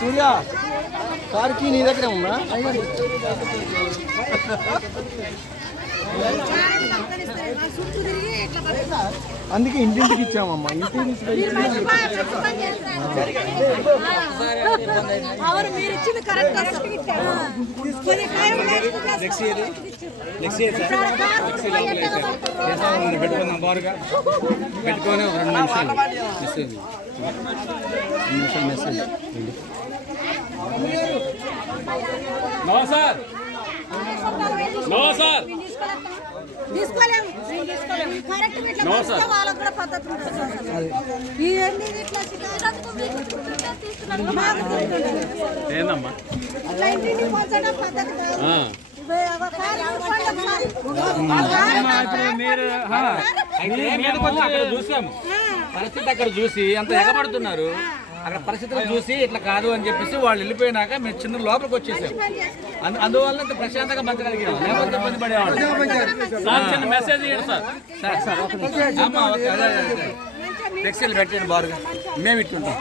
సూర్య కార్కి నీ దగ్గరే ఉందా? అందుకే ఇంటింటికి ఇచ్చామమ్మా. ఇంటికి పెట్టుకుందాం బారుగా పెట్టుకొని ఒక 2 నిమిషాలు మెసేజ్. నో సార్ ఏందమ్మా అక్కడ చూసాము పరిస్థితి, అక్కడ చూసి అంత ఎగబడుతున్నారు. అక్కడ పరిస్థితులు చూసి ఇట్లా కాదు అని చెప్పేసి వాళ్ళు వెళ్ళిపోయినాక మేము చిన్న లోపలికి వచ్చేసాం. అందువల్ల ఇంత ప్రశాంతంగా బతకగలిగాం, లేకపోతే ఇబ్బంది పడేవాళ్ళు. మెసేజ్ ఫ్లెక్సీలు పెట్టండి బారుగా, మేము ఇట్లుంటాం.